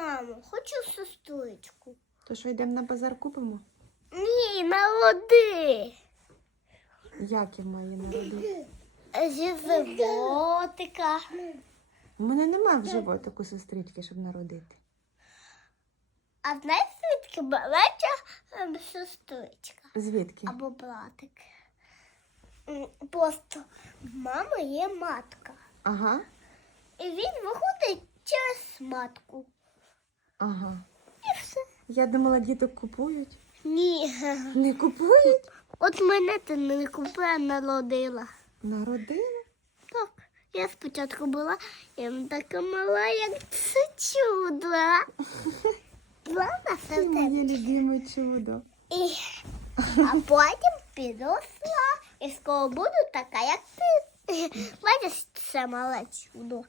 мамо, хочу сестричку. То що йдемо на базар купимо? Ні, народи. Як я маю народити? Зі животика. У мене немає в животику сестрички, щоб народити. А знаєш, звідки береться ем, сестричка Звідки? або братик? Просто в мами є матка. Ага. І він виходить через матку. Ага. І все. Я думала, діток купують. Ні. Не купують? От мене ти не купила, народила. Народили? Так, я спочатку була я така мала, як це чудо. Правда, Ти це моє любиме чудо. І, а потім підросла і скоро буду така, як ти. Бачиш, це мале чудо.